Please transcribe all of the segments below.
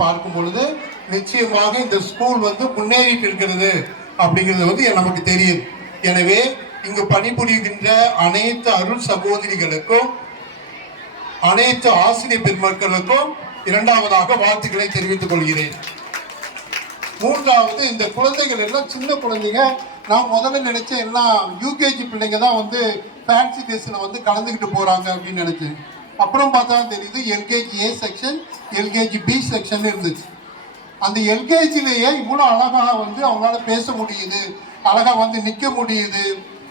பார்க்கும் பொழுது நிச்சயமாக இந்த ஸ்கூல் முன்னேறிட்டு இருக்கிறது அப்படிங்கிறது நமக்கு தெரியும். எனவே இங்கு பணிபுரிகின்ற அனைத்து அருள் சகோதரிகளுக்கும் அனைத்து ஆசிரியர் பெருமக்களுக்கும் இரண்டாவதாக வாழ்த்துக்களை தெரிவித்துக் கொள்கிறேன். மூன்றாவது, இந்த குழந்தைகள் எல்லாம் சின்ன குழந்தைங்க. நான் முதல்ல நினைச்சேன் எல்லாம் யூகேஜி பிள்ளைங்க தான் ஃபேன்சி ட்ரெஸ்ல கலந்துக்கிட்டு போறாங்க அப்படின்னு நினைச்சேன். அப்புறம் பார்த்தா தெரியுது LKG A section, LKG B section இருந்துச்சு. அந்த எல்கேஜிலேயே இவ்வளோ அழகா அவங்களால பேச முடியுது, அழகா நிற்க முடியுது,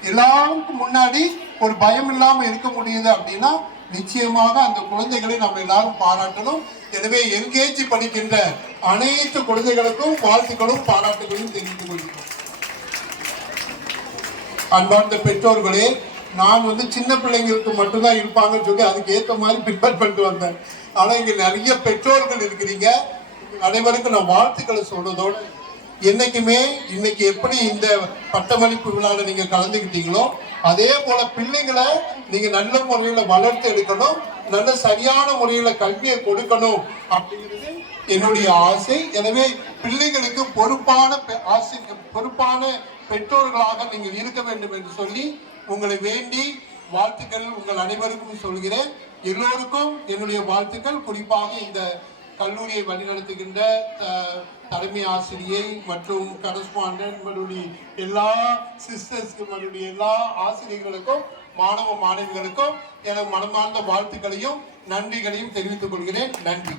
எல்லாருக்கும் முன்னாடி ஒரு பயம் இல்லாமல் இருக்க முடியுது அப்படின்னா நிச்சயமாக அந்த குழந்தைகளை நம்ம எல்லாரும் பாராட்டணும். எனவே எல்கேஜி படிக்கின்ற அனைத்து குழந்தைகளுக்கும் வாழ்த்துக்களும் பாராட்டுகளையும் தெரிவித்துக் கொள்கிறோம். அன்பார்ந்த பெற்றோர்களே, நான் சின்ன பிள்ளைங்களுக்கு மட்டும்தான் இருப்பாங்கன்னு சொல்லி அதுக்கு ஏற்ற மாதிரி ப்ரிப்பேர் பண்ணிட்டு வந்தேன். ஆனால் இங்கே நிறைய பெற்றோர்கள் இருக்கிறீங்க. அனைவருக்கும் நான் வாழ்த்துக்களை சொல்றதோடு என்னைக்குமே இன்னைக்கு எப்படி இந்த பட்டமளிப்பு விழாவில் நீங்க கலந்துக்கிட்டீங்களோ அதே போல பிள்ளைங்களை நீங்க நல்ல முறையில வளர்த்து எடுக்கணும், நல்ல சரியான முறையில கல்வியை கொடுக்கணும் அப்படிங்கிறது என்னுடைய ஆசை. எனவே பிள்ளைகளுக்கு பொறுப்பான பெற்றோர்களாக நீங்கள் இருக்க வேண்டும் என்று சொல்லி உங்களை வேண்டி வாழ்த்துக்கள் உங்கள் அனைவருக்கும் சொல்கிறேன். எல்லோருக்கும் என்னுடைய வாழ்த்துக்கள். குறிப்பாக இந்த கல்லூரியை வழிநடத்துகின்ற தலைமை ஆசிரியை மற்றும் கரஸ்பாண்டன்ட் மறுபடி எல்லா சிஸ்டர்ஸ்க்கு மறுபடி எல்லா ஆசிரியர்களுக்கும் மாணவ மாணவிகளுக்கும் எனது மனமார்ந்த வாழ்த்துக்களையும் நன்றிகளையும் தெரிவித்துக் கொள்கிறேன். நன்றி.